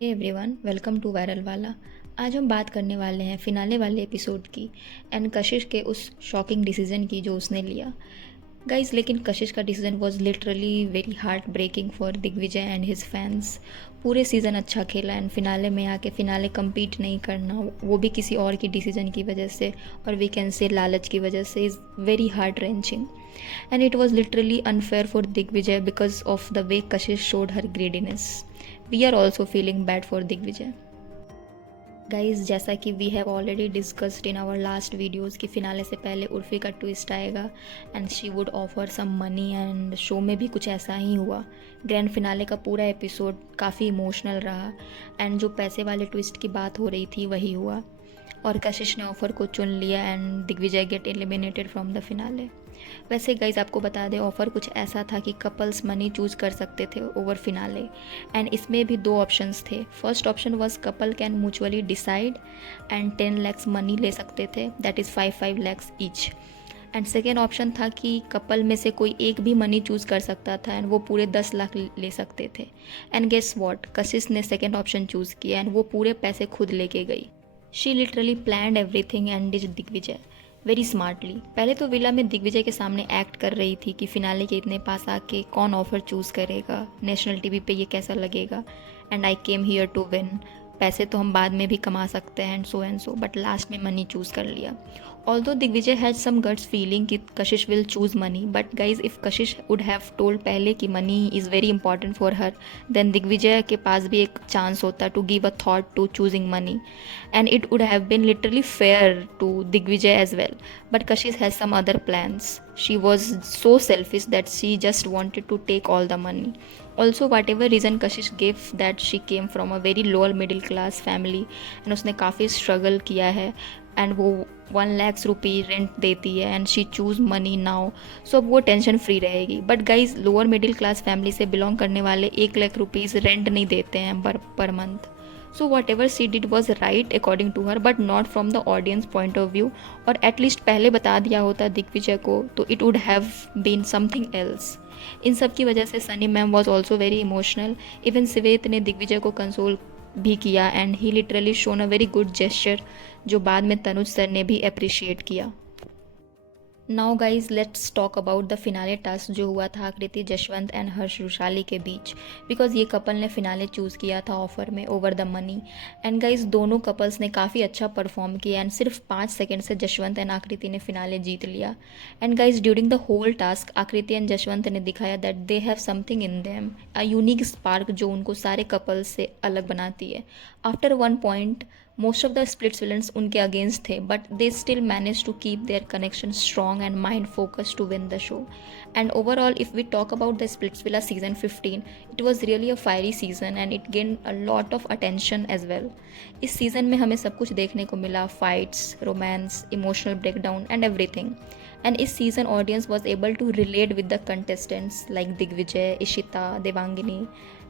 Hey everyone, welcome to viral वाला। आज हम बात करने वाले हैं फिनाले वाले एपिसोड की एंड कशिश के उस शॉकिंग डिसीजन की जो उसने लिया। गाइज, लेकिन कशिश का decision was literally very heart breaking for Digvijay and his fans. पूरे सीज़न अच्छा खेला एंड फिनाले में आके फिनाले compete नहीं करना, वो भी किसी और की डिसीजन की वजह से, और वी कैन से लालच की वजह से, is very heart wrenching. And it was literally unfair for Digvijay because of the way Kashish showed her greediness. We are also feeling bad for Digvijay. Guys, जैसा कि we have already discussed in our last videos कि finale से पहले उर्फी का twist आएगा and she would offer some money, and show में भी कुछ ऐसा ही हुआ। ग्रैंड फिनाले का पूरा एपिसोड काफ़ी इमोशनल रहा एंड जो पैसे वाले ट्विस्ट की बात हो रही थी वही हुआ, और कशिश ने ऑफ़र को चुन लिया and Digvijay get eliminated from the finale. वैसे गाइज, आपको बता दें, ऑफ़र कुछ ऐसा था कि कपल्स मनी चूज़ कर सकते थे ओवर फिनाले, एंड इसमें भी दो ऑप्शंस थे। First option was couple can mutually decide and 10 lakhs money ले सकते थे, that is 5 lakhs each. And second option था कि कपल में से कोई एक भी मनी चूज़ कर सकता था एंड वो पूरे 10 लाख ले सकते थे। एंड गेस वॉट, कशिश ने सेकेंड ऑप्शन चूज़ किया एंड वो पूरे पैसे खुद लेके गई। She literally planned everything and did Digvijay very smartly. पहले तो विला में दिग्विजय के सामने एक्ट कर रही थी कि फिनाले के इतने पास आके कौन ऑफर चूज़ करेगा, नेशनल टीवी पे ये कैसा लगेगा, and I came here to win. पैसे तो हम बाद में भी कमा सकते हैं एंड सो, बट लास्ट में मनी चूज़ कर लिया। Although Digvijay has some guts feeling कि Kashish will choose money, but guys, if Kashish would have told पहले कि money is very important for her, then Digvijay के पास भी एक चांस होता to give a thought to choosing money, and it would have been literally fair to Digvijay as well. But Kashish has some other plans. She was so selfish that she just wanted to take all the money. Also, whatever reason Kashish gave, that she came from a very lower middle class family and उसने काफ़ी struggle किया है and वो 1 लाख रुपी rent देती है and she choose money now, so अब वो tension free रहेगी। But guys, lower middle class family से बिलोंग करने वाले 1 लाख रुपीज़ रेंट नहीं देते हैं per month. So whatever she did was right according to her, but not from the audience point of view. और एटलीस्ट पहले बता दिया होता दिग्विजय को तो it would have been something else. इन सब की वजह से Sunny ma'am was also very emotional. Even Shivet ने दिग्विजय को कंसोल भी किया and he literally shown a very good gesture, जो बाद में तनुज सर ने भी अप्रिशिएट किया। Now guys, let's talk about the finale task जो हुआ था आकृति जशवंत एंड हर्ष रुशाली के बीच, बिकॉज ये कपल ने फिनाले चूज़ किया था ऑफर में over the money. And guys, दोनों कपल्स ने काफ़ी अच्छा परफॉर्म किया एंड सिर्फ 5 सेकेंड से जशवंत एंड आकृति ने फिनाले जीत लिया। And guys, during the whole task Aakriti and Jashwant ने दिखाया that they have something in them, a unique spark जो उनको सारे कपल्स से अलग बनाती है। After one point most of the splits villains उनके अगेंस्ट थे, but they still managed to keep their connection strong and mind focused to win the show. And overall, if we talk about the Splitsvilla season 15, it was really a fiery season and it gained a lot of attention as well. इस season में हमें सब कुछ देखने को मिला, fights, romance, emotional breakdown and everything. And इस season audience was able to relate with the contestants like Digvijay, Ishita, Devangini,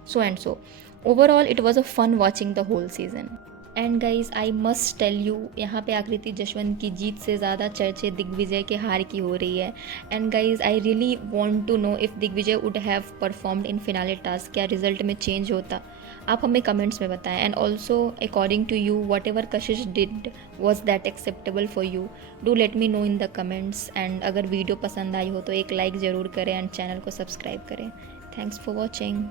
so and so. Overall, it was a fun watching the whole season. And guys, I must tell you, यहाँ पे आकृति जशवंत की जीत से ज़्यादा चर्चे दिग्विजय के हार की हो रही है। And guys, I really want to know if Digvijay would have performed in finale task, क्या रिजल्ट में चेंज होता, आप हमें कमेंट्स में बताएं। And also according to you, whatever Kashish did was that acceptable for you, do let me know in the comments. And अगर video पसंद आई हो तो एक लाइक ज़रूर करें एंड चैनल को सब्सक्राइब करें। Thanks for watching.